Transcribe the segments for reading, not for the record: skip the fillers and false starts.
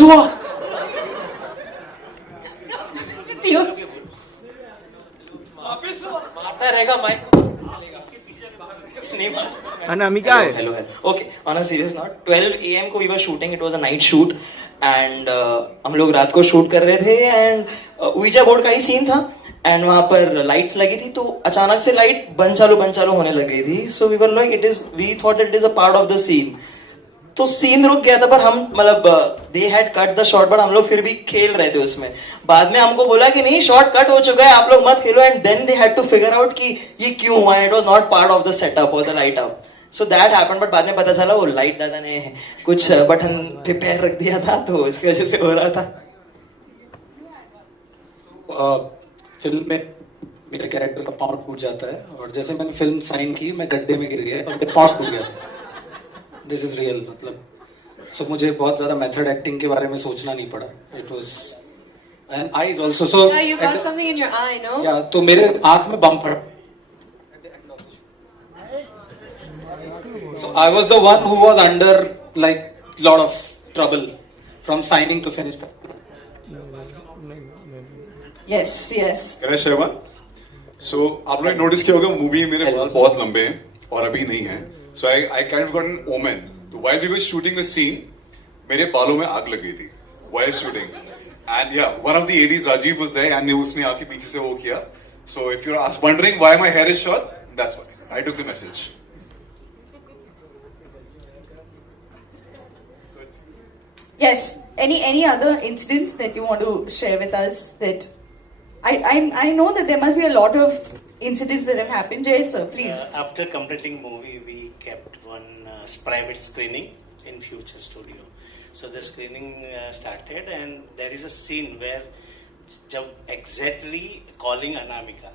हुआ मारता रहेगा माइक अनामिका है. Hello. Okay, on a serious note, 12 AM को we were shooting. It was a night shoot and हम लोग रात को शूट कर रहे थे and ouija board का ही सीन था and वहाँ पर लाइट्स लगी थी तो अचानक से लाइट बंद चालू होने लग गई थी. So we were like we thought it is a part of the scene. तो सीन रुक गया था पर हम मतलब they had cut the shot but हम लोग फिर भी खेल रहे थे उसमें. बाद में हमको बोला कि नहीं शॉट कट हो चुका है आप लोग मत खेलो and then they had to figure out कि ये क्यों हुआ. It was not part of the setup और the light up. So that happened but बाद में पता चला वो लाइट दादा ने कुछ बटन पे पैर रख दिया था तो इसकी वजह से हो रहा था. फिल्म में मेरे कैरेक्टर का पाँव टूट जाता है और जैसे मैंने फिल्म साइन की मैं गड्ढे में गिर गया और मेरा पाँव टूट गया था. This is real. मतलब सो मुझे बहुत ज्यादा मेथड एक्टिंग के बारे में सोचना नहीं पड़ा. It was and eyes also. So you got something in your eye, no? या तो मेरे आंख में बम पड़ा. So I was the one who was under like lot of trouble from signing to finish. Yes, yes. Can I share one? So आप लोग notice किया होगा मूवी मेरे बाल बहुत लंबे हैं और अभी नहीं है. So I kind of got an omen. So while we were shooting the scene, मेरे बालों में आग लग गई थी while shooting. And yeah, one of the ADs Rajiv was there and उसने आके पीछे से वो किया. So if you're wondering why my hair is short, that's why. I took the message. Yes. Any other incidents that you want to share with us? That I know that there must be a lot of incidents that have happened. Jay sir, please. After completing movie, we kept one private screening in Future Studio. So the screening started, and there is a scene where जब exactly calling Anamika,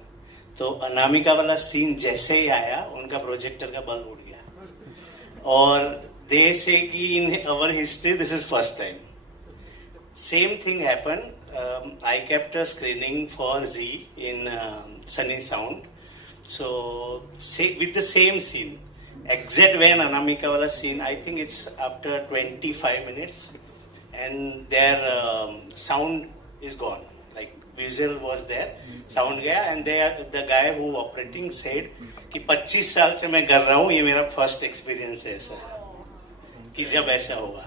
तो अनामिका वाला scene जैसे ही आया उनका projector का bulb उड़ गया और they say कि in our history this is first time. Same thing happened. I kept a screening for Z in Sunny Sound. So with the same scene, exact when Anamika wala scene, I think it's after 25 minutes, and their sound is gone. Like visual was there, sound गया, and the guy who operating said कि 25 साल से मैं कर रहा हूँ ये मेरा first experience है सर कि जब ऐसा हुआ.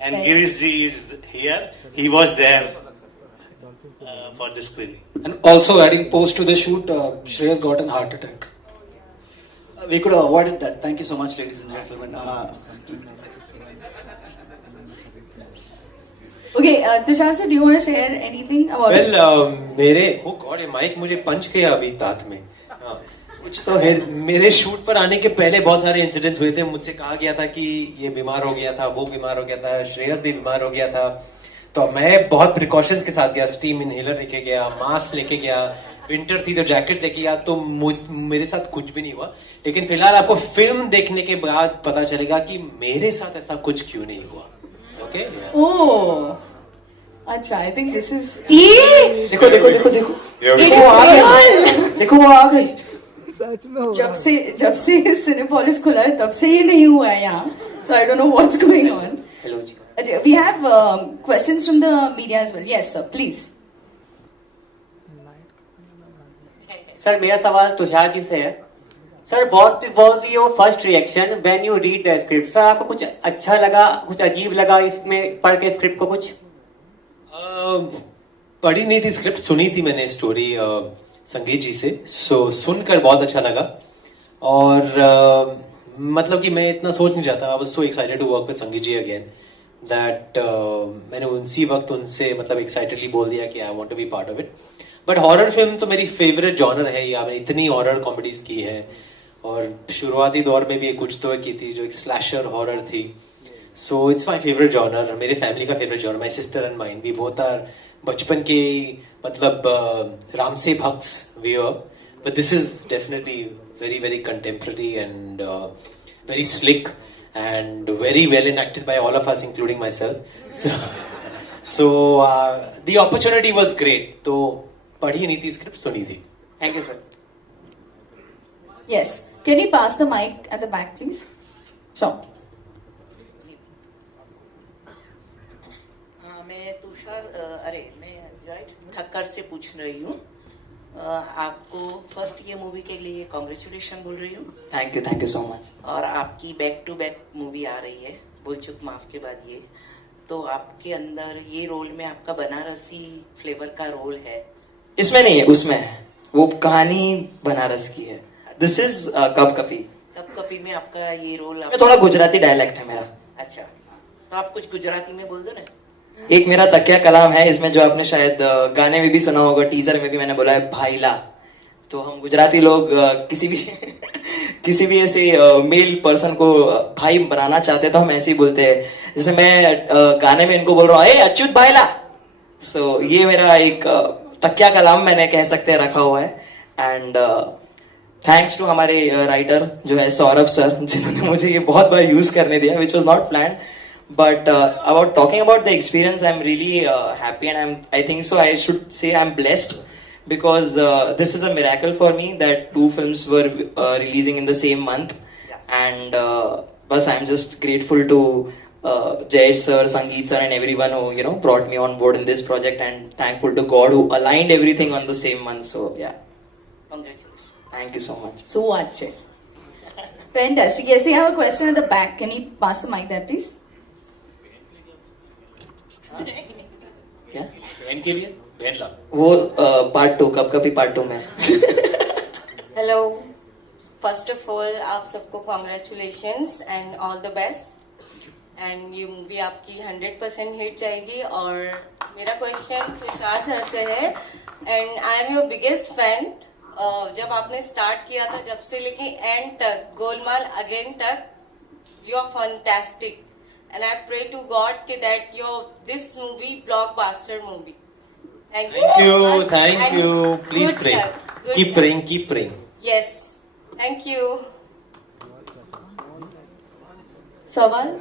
And Girish ji is here. He was there for the screening. And also adding post to the shoot, Shreyas got an heart attack. We could have avoided that. Thank you so much, ladies and gentlemen. Okay, Tushar sir, do you want to share anything about it? Well, मेरे oh God, ये mic मुझे पंच किया अभी दांत में. हाँ, कुछ तो है. मेरे शूट पर आने के पहले बहुत सारे इंसिडेंट्स हुए थे. मुझसे कहा गया था कि ये बीमार हो गया था, वो बीमार हो गया था, श्रेयस भी बीमार हो गया था. तो मैं बहुत प्रिकॉशंस के साथ गया. स्टीम इनहेलर लेके गया, मास्क लेके गया, विंटर थी तो जैकेट लेके गया. तो मेरे साथ कुछ भी नहीं हुआ. लेकिन फिलहाल आपको फिल्म देखने के बाद पता चलेगा कि मेरे साथ ऐसा कुछ क्यों नहीं हुआ. ओके? Oh, अच्छा. I think this is. देखो देखो देखो देखो Yeah, वो आ गई. देखो वो आ गई. जब से सिनेपोलिस खुला है तब से ये नहीं हुआ है यहाँ. So I don't know what's going on. Hello ji. We have questions from the media as well. Yes, sir, please. Sir मेरा सवाल तुषार जी से है. Sir what was your first reaction when you read the script? Sir आपको कुछ अच्छा लगा, कुछ अजीब लगा इसमें पढ़ के स्क्रिप्ट को? कुछ पढ़ी नहीं थी स्क्रिप्ट, सुनी थी मैंने स्टोरी संगीत जी से. सो सुनकर बहुत अच्छा लगा. और मतलब कि मैं इतना सोच नहीं रहा था. I was so excited to work with Sangeeth ji again that मैंने उसी वक्त उनसे मतलब एक्साइटेडली बोल दिया कि I want to be part of it. But horror film तो मेरी फेवरेट जॉनर है. या मैंने इतनी हॉरर कॉमेडीज की है और शुरुआती दौर में भी कुछ तो की थी जो एक स्लैशर हॉरर थी. So it's my favourite genre. मेरे फैमिली का favourite genre. My sister and mind we both are बचपन के मतलब रामसे भक्स we are. But this is definitely very very contemporary and very slick and very well enacted by all of us, including myself. So the opportunity was great. तो पढ़ी नहीं थी script, सुनी थी. Thank you sir. Yes. Can you pass the mic at the back, please? Sure. मैं Joy Thakkar से पूछ रही हूँ। आपको फर्स्ट ये मूवी के लिए कॉन्ग्रेचुलेशन बोल रही हूँ। Thank you so much. और आपकी बैक टू बैक मूवी आ रही है, बोल चुप माफ के बाद ये, तो आपके अंदर ये रोल में आपका बनारसी फ्लेवर का रोल है। इसमें नहीं है, उसमें है। वो कहानी बनारस की है। दिस इज कप कपी। कब कपी में आपका ये रोल इसमें थोड़ा गुजराती डायलेक्ट है मेरा। अच्छा, तो आप कुछ गुजराती में बोल दो ना। एक मेरा तकिया कलाम है इसमें, जो आपने शायद गाने में भी सुना होगा, टीजर में भी मैंने बोला है भाईला। तो हम गुजराती लोग किसी भी किसी भी ऐसे मेल पर्सन को भाई बनाना चाहते हैं तो हम ऐसे ही बोलते हैं। जैसे मैं गाने में इनको बोल रहा हूँ, ए अच्युत भाईला। सो ये मेरा एक तकिया कलाम मैंने कह सकते हैं रखा हुआ है। एंड थैंक्स टू हमारे राइटर जो है सौरभ सर, जिन्होंने मुझे ये बहुत बार यूज करने दिया, which was not plan. But about talking about the experience, I'm really happy, and I think so I should say I'm blessed, because this is a miracle for me that 2 films were releasing in the same month. And but I'm just grateful to Jayesh sir, Sangeet sir, and everyone who brought me on board in this project, and thankful to God who aligned everything on the same month. So yeah, Congratulations. thank you so much. So watch it. Fantastic. Yes, we have a question at the back. Can you pass the mic there, please? क्या बहन के लिए बहन ला वो part 2 कब कभी part 2 में hello, first of all आप सबको congratulations and all the best. And ये मूवी आपकी 100% हिट जाएगी। और मेरा क्वेश्चन तुषार सर से है, and I am your biggest fan. जब आपने स्टार्ट किया था, जब से लेके एंड तक, गोलमाल अगेन तक, you are fantastic. And I pray to God that this movie blockbuster movie. Thank Thank you. Please Good pray. luck. Good Keep luck. praying. Keep praying. Yes. Thank you. सवाल?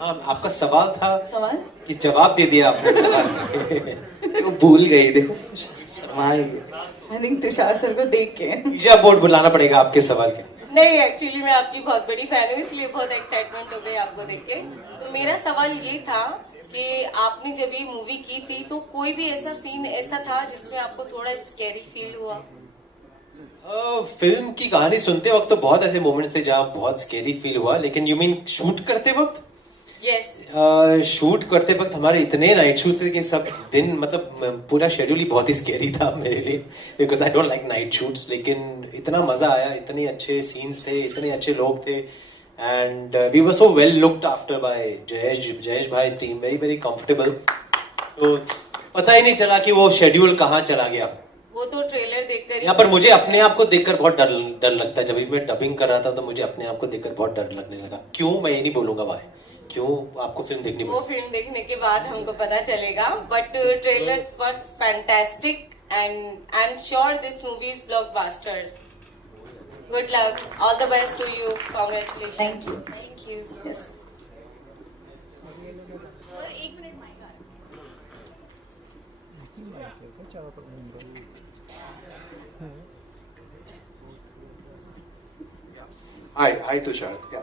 आपका सवाल था सवाल? कि जवाब दे दिया आपने सवाल। वो भूल गई, देखो शर्मा रही है। I think तुषार सर को देख के ईजा बोर्ड बुलाना पड़ेगा आपके सवाल के। नहीं, एक्चुअली मैं आपकी बहुत बड़ी फैन हूँ, इसलिए बहुत एक्साइटमेंट हो गई आपको देख के। तो मेरा सवाल ये था कि आपने जब ये मूवी की थी तो कोई भी ऐसा सीन ऐसा था जिसमें आपको थोड़ा स्कैरी फील हुआ? फिल्म की कहानी सुनते वक्त तो बहुत ऐसे मोमेंट्स थे जहाँ बहुत स्केरी फील हुआ, लेकिन यू मीन शूट करते वक्त? यस। शूट करते वक्त हमारे इतने नाइट शूट थे कि सब दिन, मतलब पूरा शेड्यूल ही बहुत ही स्केरी था मेरे लिए, because I don't like night shoots. लेकिन इतना मजा आया, इतने अच्छे सीन्स थे, इतने अच्छे लोग थे, and we were so well looked after by Jayesh bhai team, very very comfortable. तो पता ही नहीं चला कि वो शेड्यूल कहाँ चला गया। वो तो ट्रेलर देखकर ही। यहाँ पर मुझे अपने आप को देखकर बहुत डर लगता है। जब भी मैं डबिंग कर रहा था तो मुझे अपने आप को देखकर बहुत डर लगने लगा। क्यों, मैं ये नहीं बोलूंगा वाई, क्यों आपको फिल्म देखनी वो पड़ी। फिल्म देखने के बाद हमको पता चलेगा, but trailer was fantastic and I am sure this movie is blockbuster. Good luck, all the best to you, congratulation. Thank you. Thank you. Yes. Hi, Tushar. Yeah.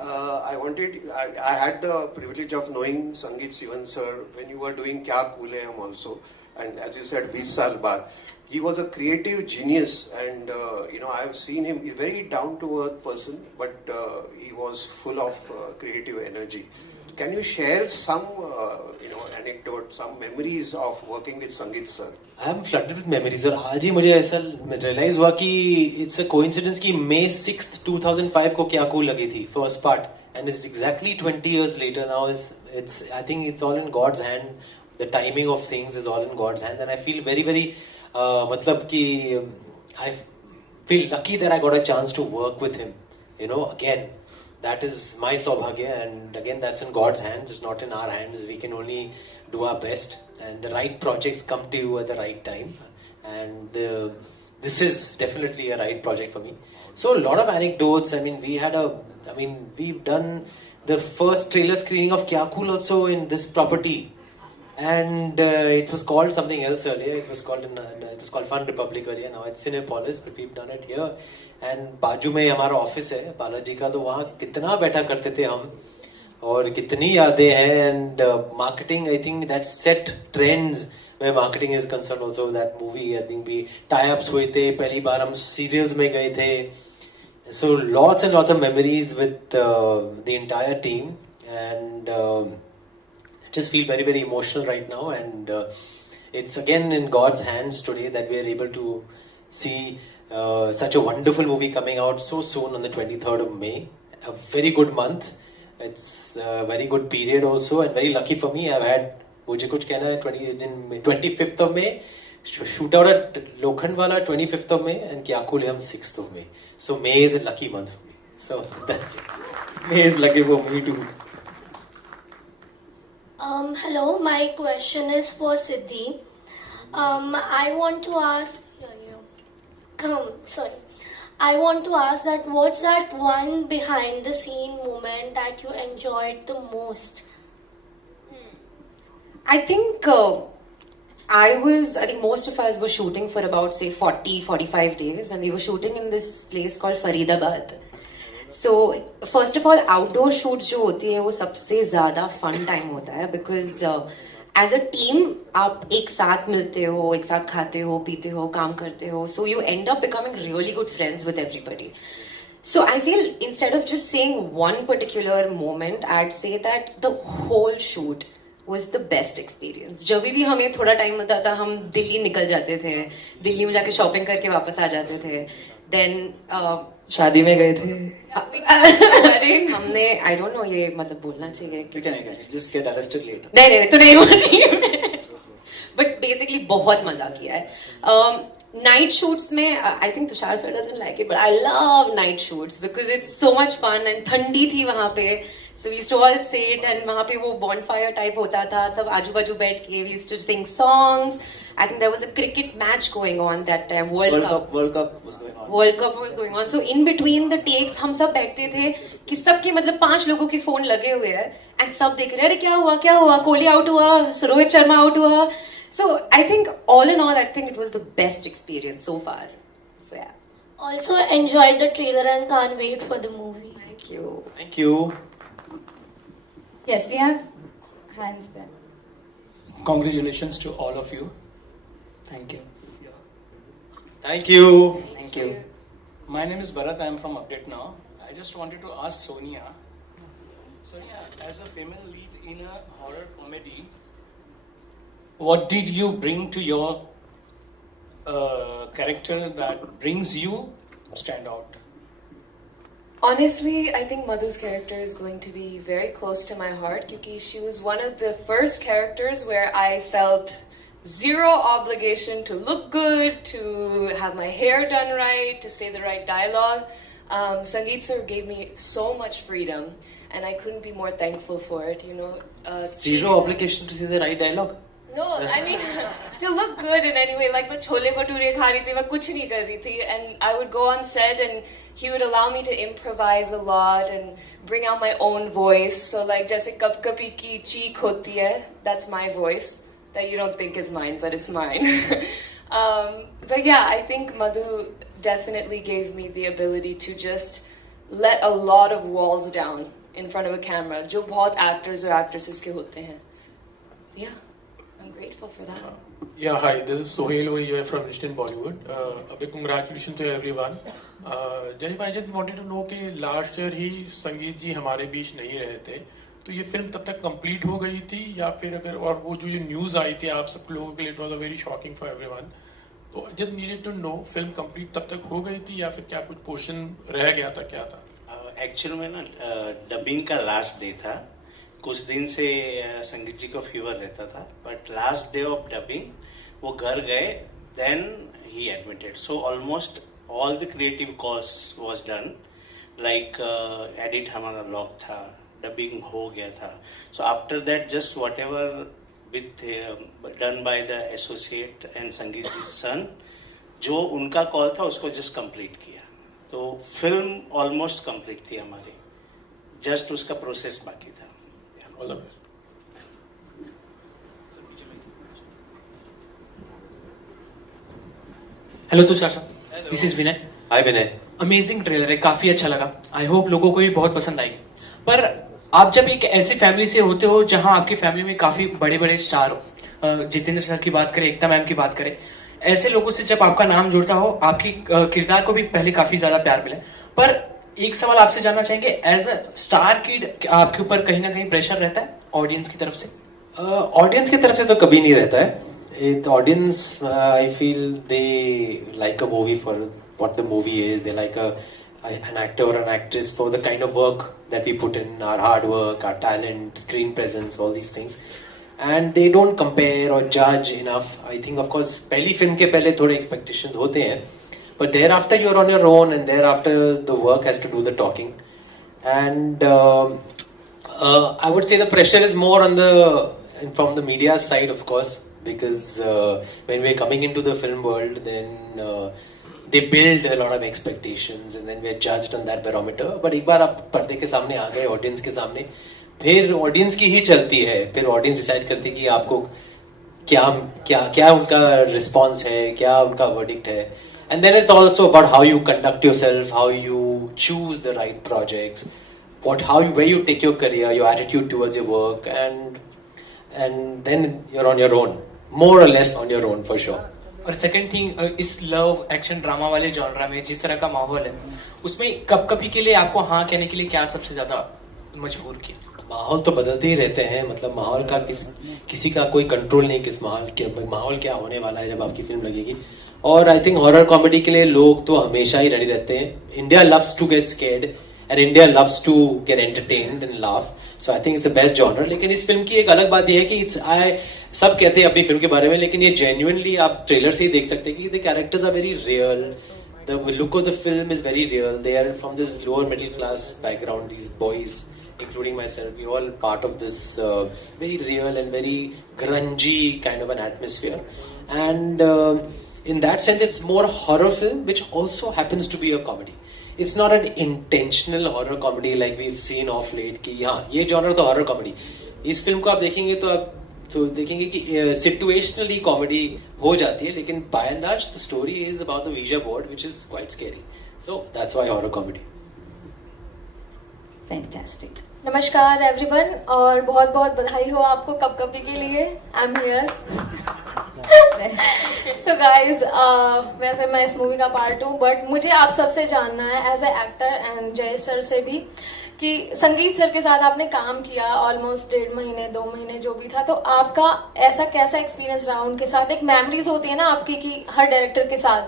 I had the privilege of knowing Sangeet Sivan sir when you were doing Kya Cool Hai Hum also, and as you said, 20 saal baad. He was a creative genius, and I've seen him. He's a very down-to-earth person, but he was full of creative energy. Can you share some, anecdote, some memories of working with Sangeet sir? I am flooded with memories. और आज ही मुझे ऐसा realise हुआ कि it's a coincidence कि May 6th 2005 को क्या cool लगी थी first part, and it's exactly 20 years later now. It's I think it's all in God's hand. The timing of things is all in God's hand, and I feel very very मतलब कि I feel lucky that I got a chance to work with him. Again, that is my saubhagya, and again that's in God's hands. It's not in our hands. We can only do our best, and the right projects come to you at the right time, and this is definitely a right project for me. So a lot of anecdotes. We've done the first trailer screening of Kya Cool also in this property, and it was called something else earlier. It was called Fun Republic earlier. Now it's Cinepolis, but we've done it here. And बाजू में हमारा office है बालाजी का, तो वहाँ कितना बैठा करते थे हम, और कितनी यादें हैं and marketing I think that set trends where marketing is concerned also. That movie I think we tie-ups हुए थे, पहली बार हम serials में गए थे, so lots and lots of memories with the entire team and just feel very very emotional right now and it's again in God's hands today that we are able to see such a wonderful movie coming out so soon on the 23rd of May, a very good month. It's a very good period also and very lucky for me. I've had मुझे कुछ कहना है 25th of May, shoot out at Lokhandwala 25th of May and Kyakule हम 6th of May. So May is a lucky month for me. So that's it. May is lucky for me too. Hello, my question is for Siddhi. I want to ask. Sorry. I want to ask that what's that one behind the scene moment that you enjoyed the most? I think most of us were shooting for about say 40-45 days and we were shooting in this place called Faridabad. So first of all outdoor shoots जो होती है वो सबसे ज़्यादा fun time होता है because as a team आप एक साथ मिलते हो, एक साथ खाते हो, पीते हो, काम करते हो, so you end up becoming really good friends with everybody. So I feel instead of just saying one particular moment, I'd say that the whole shoot was the best experience. जब भी हमें थोड़ा टाइम मिलता था हम दिल्ली निकल जाते थे, दिल्ली में जाके शॉपिंग करके वापस आ जाते थे. Then शादी में गए थे. अरे हमने I don't know ये मतलब बोलना चाहिए. Just get arrested later. नहीं तो नहीं बोल रही हूँ. But basically बहुत मजा किया है. Night shoots में I think Tushar sir doesn't like it, but I love night shoots because it's so much fun and ठंडी थी वहाँ पे. So we used to all sit and वहाँ पे वो bonfire type होता था, सब आजू बाजू बैठ के we used to sing songs. I think there was a cricket match going on that time. World Cup was going on. So in between the takes हम सब बैठते थे कि सबके मतलब 5 लोगों के फोन लगे हुए हैं and सब देख रहे हैं अरे क्या हुआ कोहली आउट हुआ, रोहित शर्मा आउट हुआ. So I think all in all I think it was the best experience so far. So yeah. Also enjoyed the trailer and can't wait for the movie. Thank you. Yes, we have hands there. Congratulations to all of you. Thank you. Thank you. Thank you. My name is Bharat. I am from Update Now. I just wanted to ask Sonia. Sonia, as a female lead in a horror comedy, what did you bring to your character that brings you stand out? Honestly, I think Madhu's character is going to be very close to my heart because she was one of the first characters where I felt zero obligation to look good, to have my hair done right, to say the right dialogue. Sangeet sir gave me so much freedom and I couldn't be more thankful for it, you know. Zero obligation to say the right dialogue? No, I mean to look good in any way. Like मैं छोले भटूरे खा रही थी, मैं कुछ नहीं कर रही थी, and I would go on set and he would allow me to improvise a lot and bring out my own voice. So like जैसे कप कपी की चीख होती है, that's my voice that you don't think is mine, but it's mine. But yeah, I think Madhu definitely gave me the ability to just let a lot of walls down in front of a camera, जो बहुत actors और actresses के होते हैं. Yeah. I'm grateful for that. Yeah, hi, this is Sohail over here from Instant Bollywood. A big congratulations to everyone. Jayip, I just wanted to know कि last year ही संगीत जी हमारे बीच नहीं रहे थे, तो ये फिल्म तब तक कंप्लीट हो गई थी या फिर अगर और वो जो ये न्यूज़ आई थी आप सब लोगों के लिए, it was a very shocking for everyone. तो just needed to know film complete तब तक हो गई थी या फिर क्या कुछ पोर्शन रह गया था, क्या था? एक्चुअल में ना डबिंग का लास्ट डे था, कुछ दिन से संगीत जी को फीवर रहता था, but last day of dubbing वो घर गए, देन ही admitted. So almost all the creative calls was done, like edit हमारा लॉक था, डबिंग हो गया था. So after that just whatever with done by the associate and Sangeeth ji सन, जो उनका कॉल था उसको जस्ट कंप्लीट किया. तो फिल्म ऑलमोस्ट कंप्लीट थी हमारी, जस्ट उसका प्रोसेस बाकी था. All the best. Hello Tushar sir, this is Vinay. Hi Vinay. Amazing trailer है, काफी अच्छा लगा. आई होप लोगों को भी बहुत पसंद आएगी. पर आप जब एक ऐसी फैमिली से होते हो जहां आपकी फैमिली में काफी बड़े बड़े स्टार हो, जितेंद्र सर की बात करें, एकता मैम की बात करें, ऐसे लोगों से जब आपका नाम जुड़ता हो, आपकी किरदार को भी पहले काफी ज्यादा प्यार मिले, पर एक सवाल आपसे जानना चाहेंगे, एज अ स्टार किड आपके ऊपर कहीं ना कहीं प्रेशर रहता है ऑडियंस की तरफ से? ऑडियंस की तरफ से तो कभी नहीं रहता है. It audience, I feel they like a movie for what the movie is. They like an actor or an actress for the kind of work that we put in, our hard work, our talent, screen presence, all these things. And they don't compare or judge enough. I think, of course, पहली film के पहले थोड़े expectations होते हैं, but thereafter you're on your own, and thereafter the work has to do the talking. And I would say the pressure is more on from the media side, of course. Because when we're coming into the film world, then they build a lot of expectations and then we're judged on that barometer. But एक बार आप पर्दे के सामने आ गए, audience के सामने, फिर audience की ही चलती है. फिर ऑडियंस डिसाइड करती है कि आपको क्या क्या क्या उनका रिस्पॉन्स है, क्या उनका वर्डिक्ट है. And then it's also about how you conduct yourself, how you choose the right projects, where you take your career, your attitude towards your work, and then you're on your own. More or less on your own, for sure. और second thing, इस love action drama वाले genre में जिस तरह का माहौल है, उसमें कभी के लिए आपको हाँ कहने के लिए क्या सबसे ज्यादा मजबूर किया? माहौल तो बदलते ही रहते हैं. मतलब माहौल का किसी का कोई कंट्रोल नहीं, किस माहौल क्या होने वाला है जब आपकी फिल्म लगेगी. और आई थिंक हॉरर कॉमेडी के लिए लोग तो हमेशा ही रेडी रहते हैं. India loves to get scared and India loves to get entertained and laugh. So I think it's the best genre. लेकिन इस फिल्म की एक अलग बात यह है कि सब कहते हैं अपनी फिल्म के बारे में, लेकिन ये genuinely आप ट्रेलर से ही देख सकते हैं कि the characters are very real. The look of the film is very real. They are from this lower middle class background. These boys, including myself, we all part of this very real and very grungy kind of an atmosphere. And in that sense, it's more horror film, which also happens to be a comedy. It's not an intentional horror comedy like we've seen of late कि हाँ ये genre तो horror comedy. इस film को आप देखेंगे तो आप देखेंगे कि situationally comedy हो जाती है, लेकिन by and large the story is about the Ouija board, which is quite scary. So that's why horror comedy. Fantastic. नमस्कार एवरीवन, और बहुत बहुत बधाई हो आपको कपकपी के लिए. I am here. So guys, वैसे मैं इस मूवी का पार्ट हूँ, बट मुझे आप सबसे जानना है एज ए एक्टर एंड जय सर से भी कि संगीत सर के साथ आपने काम किया ऑलमोस्ट 1.5 महीने 2 महीने जो भी था, तो आपका ऐसा कैसा एक्सपीरियंस रहा उनके साथ? एक मेमोरीज होती है ना आपकी कि हर डायरेक्टर के साथ,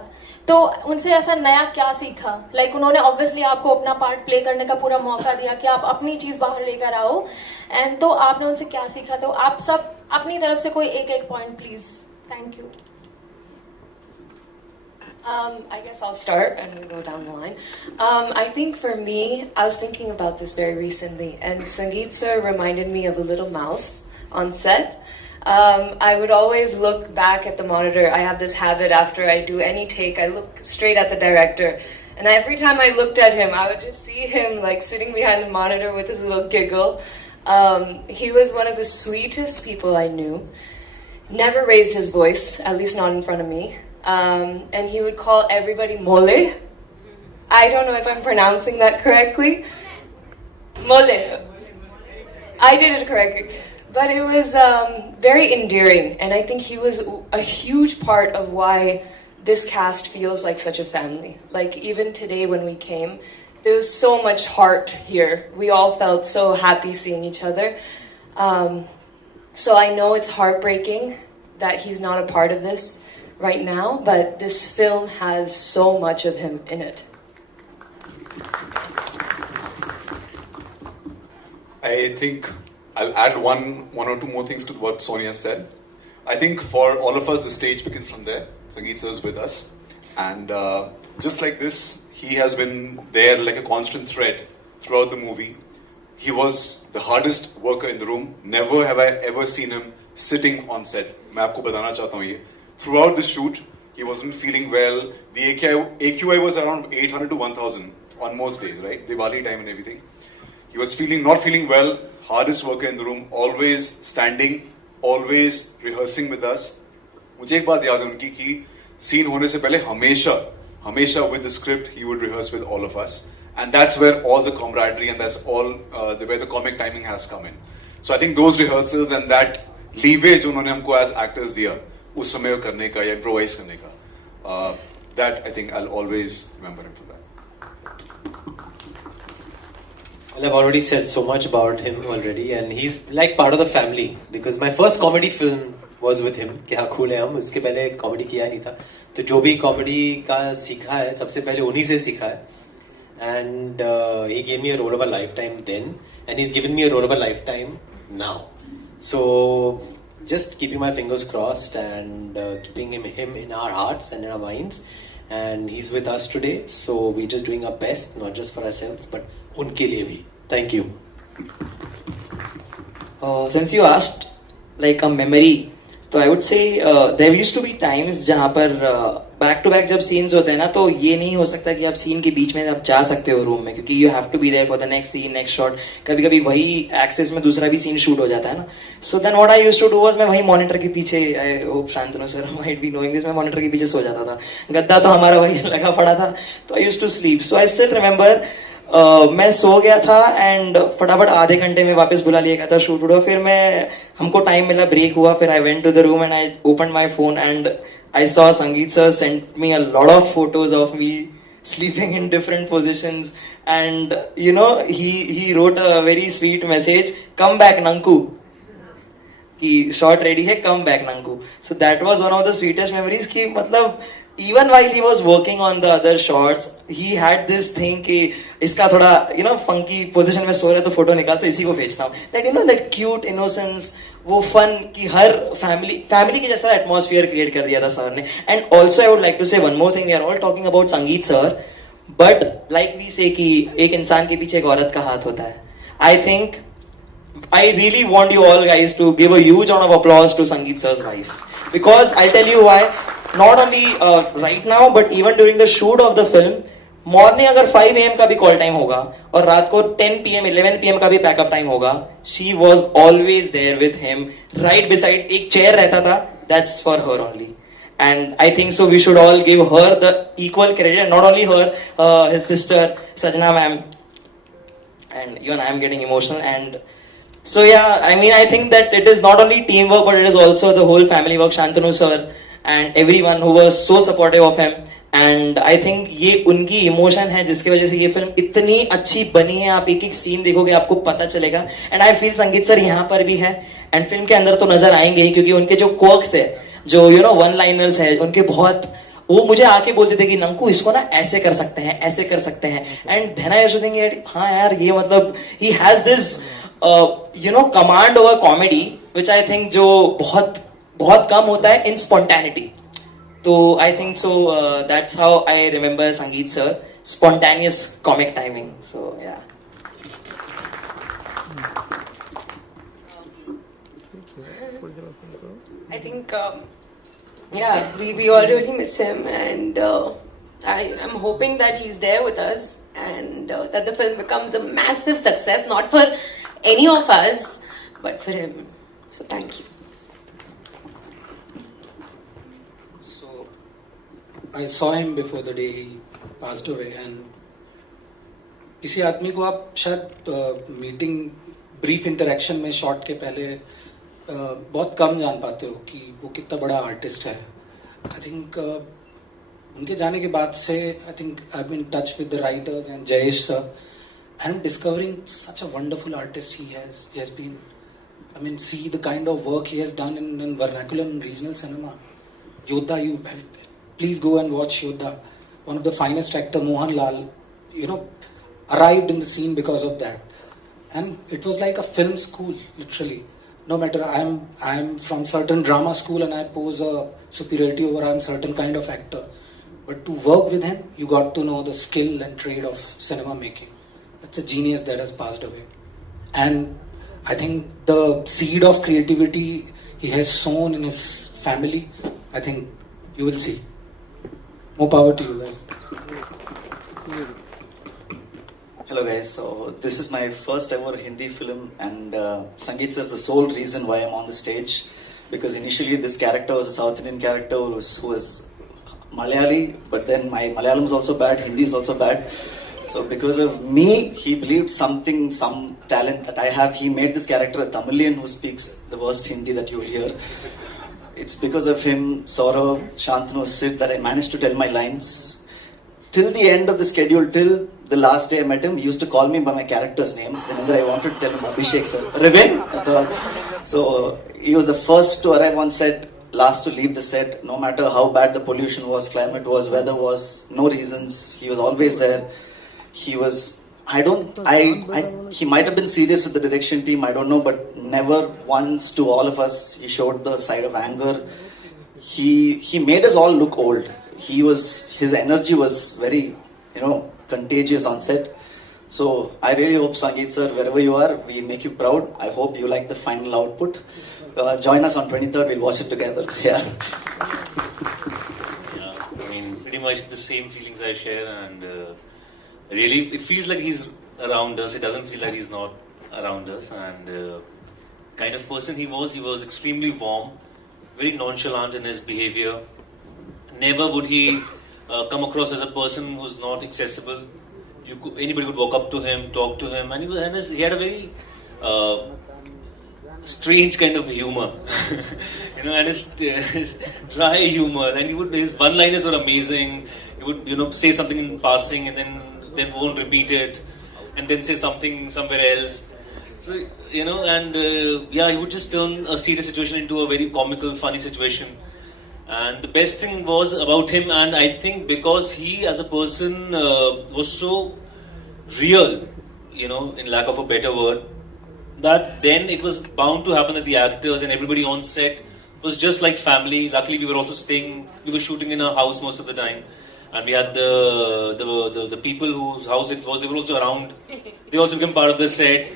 तो उनसे ऐसा नया क्या सीखा? लाइक उन्होंने ऑब्वियसली आपको अपना पार्ट प्ले करने का पूरा मौका दिया कि आप अपनी चीज बाहर लेकर आओ, एंड तो आपने उनसे क्या सीखा? तो आप सब अपनी तरफ से कोई एक point please. Thank you. I guess I'll start and we'll go down the line. I think for me, I was thinking about this very recently, and Sangeet sir reminded me of a little mouse on set. I would always look back at the monitor. I have this habit after I do any take, I look straight at the director. And every time I looked at him, I would just see him like sitting behind the monitor with his little giggle. He was one of the sweetest people I knew. Never raised his voice, at least not in front of me. And he would call everybody Mole. I don't know if I'm pronouncing that correctly. Mole. I did it correctly. But it was very endearing, and I think he was a huge part of why this cast feels like such a family. Like even today when we came, there was so much heart here. We all felt so happy seeing each other. So I know it's heartbreaking that he's not a part of this right now, but this film has so much of him in it. I think I'll add one or two more things to what Sonia said. I think for all of us, the stage begins from there. Sangeet sir is with us. And just like this, he has been there like a constant thread throughout the movie. He was the hardest worker in the room. Never have I ever seen him sitting on set. मैं आपको बताना चाहता हूँ ये. Throughout the shoot, he wasn't feeling well. The AQI was around 800 to 1000 on most days, right? Diwali time and everything. He was not feeling well. Hardest worker in the room. Always standing. Always rehearsing with us. मुझे एक बात याद है उनकी कि scene होने से पहले हमेशा with the script he would rehearse with all of us. and that's where all the camaraderie and that's all where the comic timing has come in. So I think those rehearsals and that leeway जो उन्होंने हमको as actors दिया उस समय करने का या improvise करने का, that I think I'll always remember him for that. Well, I've already said so much about him already, and he's like part of the family because my first comedy film was with him. क्या cool है हम, उसके पहले comedy किया नहीं था, तो जो भी comedy का सीखा है सबसे पहले उन्हीं से सीखा है, and he gave me a role of a lifetime then, and he's given me a role of a lifetime now. So just keeping my fingers crossed and keeping him in our hearts and in our minds, and he's with us today. So we're just doing our best, not just for ourselves, but उनके लिए भी. Thank you. Since you asked like a memory, तो I would say there used to be times जहाँ पर back to back जब scenes होते हैं ना, तो ये नहीं हो सकता कि आप scene के बीच में आप जा सकते हो रूम में, क्योंकि you have to be there for the next scene, next shot. कभी कभी वही एक्सेस में दूसरा भी scene shoot हो जाता है ना. So then what I used to do was मैं वही monitor के पीछे, I hope Shantanu sir might be knowing this, मैं monitor के पीछे सो जाता था. गद्दा तो हमारा वही लगा पड़ा था, तो I used to sleep. So I still remember मैं सो गया था एंड फटाफट आधे घंटे में वापस बुला लिया गया था शूट हुआ. फिर मैं हमको टाइम मिला, ब्रेक हुआ, फिर I went to the room and I open my phone and I saw Sangeet sir sent me a lot of photos of me sleeping in different positions, and you know he wrote a very sweet message, come back Nanku, कि shot ready है, come back Nanku. So that was one of the sweetest memories कि मतलब even while he was working on the other shots, he had this thing कि इसका थोड़ा you know funky position में सो रहा है तो फोटो निकाल तो इसी को भेजता हूँ. That you know that cute innocence, वो fun कि हर family की जैसा atmosphere create कर दिया था सर ने. And also I would like to say one more thing, we are all talking about संगीत sir, but like we say कि एक इंसान के पीछे एक औरत का हाथ होता है. I think I really want you all guys to give a huge round of applause to Sangeet sir's wife, because I'll tell you why. Not only right now, but even during the shoot of the film, morning अगर 5 AM का भी call time होगा और रात को 10 PM 11 PM का भी pack up time होगा, she was always there with him, right beside. एक chair रहता था, that's for her only. And I think so we should all give her the equal credit, and not only her, his sister Sajna ma'am, and even I am getting emotional. And so yeah, I mean I think that it is not only teamwork, but it is also the whole family work. Shantanu sir and everyone who was so supportive of him, and I think ये उनकी emotion है जिसकी वजह से ये film इतनी अच्छी बनी है. आप एक एक सीन देखोगे आपको पता चलेगा. एंड आई फील संगीत सर यहाँ पर भी है एंड फिल्म के अंदर तो नजर आएंगे ही, क्योंकि उनके जो क्वर्क्स है, जो यू नो वन लाइनर्स है उनके बहुत, वो मुझे आके बोलते थे कि नंकू इसको ना ऐसे कर सकते हैं, ऐसे कर सकते हैं. And then I used to think हाँ यार ये मतलब ही has this you know command over comedy which I think जो बहुत बहुत कम होता है इन स्पॉन्टेनिटी. तो I think so that's how I remember Sangeeth sir, spontaneous comic timing. So yeah I think, yeah, we all really miss him, and I'm hoping that he's there with us, and that the film becomes a massive success, not for any of us, but for him. So thank you. So I saw him before the day he passed away, and किसी आदमी को आप शायद meeting brief interaction में shot के पहले बहुत कम जान पाते हो कि वो कितना बड़ा आर्टिस्ट है. आई थिंक उनके जाने के बाद से I think I been in touch with the writers and Jayesh sir, and discovering such a wonderful artist he has been. I mean see the kind of work he has done in vernacular and regional cinema. Yodha, you please go and watch Yoddha. One of the finest actor, Mohan Lal, you know, arrived in the scene because of that, and it was like a film school, literally. No matter I'm from certain drama school and I pose a superiority over I'm certain kind of actor, but to work with him, you got to know the skill and trade of cinema making. That's a genius that has passed away, and I think the seed of creativity he has sown in his family, I think you will see. More power to you guys. Hello guys, so this is my first ever Hindi film, and Sangeet sir is the sole reason why I'm on the stage, because initially this character was a South Indian character who was Malayali, but then my Malayalam is also bad, Hindi is also bad, So because of me, he believed some talent that I have. He made this character a Tamilian who speaks the worst Hindi that you will hear. It's because of him, Saurav, Shantanu, Sid, that I managed to tell my lines. Till the end of the schedule, till the last day I met him, he used to call me by my character's name. Whenever I wanted to tell him Abhishek sir, Ravin, that's all. So he was the first to arrive on set, last to leave the set. No matter how bad the pollution was, climate was, weather was, no reasons, he was always there. He was, he might have been serious with the direction team, I don't know, but never once to all of us, he showed the side of anger. He made us all look old. His energy was very, contagious on set. So I really hope, Sangeet sir, wherever you are, we make you proud. I hope you like the final output. Join us on 23rd, we'll watch it together. Yeah. I mean, pretty much the same feelings I share, and really, it feels like he's around us. It doesn't feel like he's not around us. And kind of person he was extremely warm, very nonchalant in his behavior. Never would he come across as a person who's not accessible. Anybody could walk up to him, talk to him, and he had a very strange kind of humor, and his dry humor, and his one-liners were amazing. He would, say something in passing and then won't repeat it, and then say something somewhere else. So, and he would just turn a serious situation into a very comical, funny situation. And the best thing was about him, and I think because he as a person was so real, in lack of a better word, that then it was bound to happen that the actors and everybody on set was just like family. Luckily, we were shooting in a house most of the time. And we had the people whose house it was, they were also around. They also became part of the set.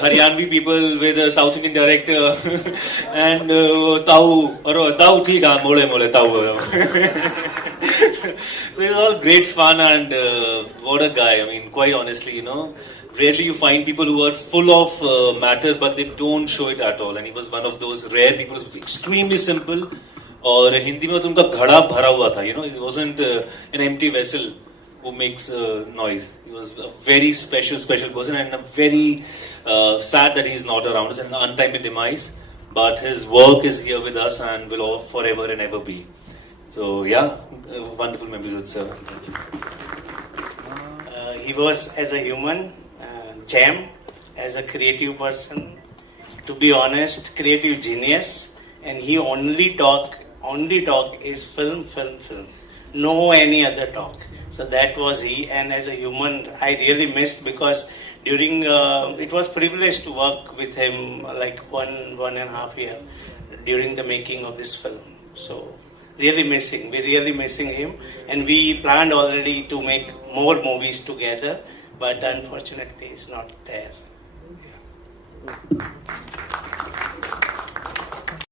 Haryanvi people with a South Indian director. And Tau, theek haan, mole, Tau. So it was all great fun, and what a guy. I mean, quite honestly, rarely you find people who are full of matter, but they don't show it at all. And he was one of those rare people, extremely simple. और हिंदी में तो उनका घड़ा भरा हुआ था, he wasn't an empty vessel who makes noise. He was a very special person, and I'm very sad that he's not around us, an untimely demise. But his work is here with us and will all forever and ever be. So wonderful memories with sir. He was, as a human, gem, as a creative person, to be honest, creative genius, and he only talk is film. No any other talk. So that was he, and as a human, I really missed, because during it was privileged to work with him like one and a half year during the making of this film. So we're really missing him, and we planned already to make more movies together, but unfortunately, it's not there. Yeah.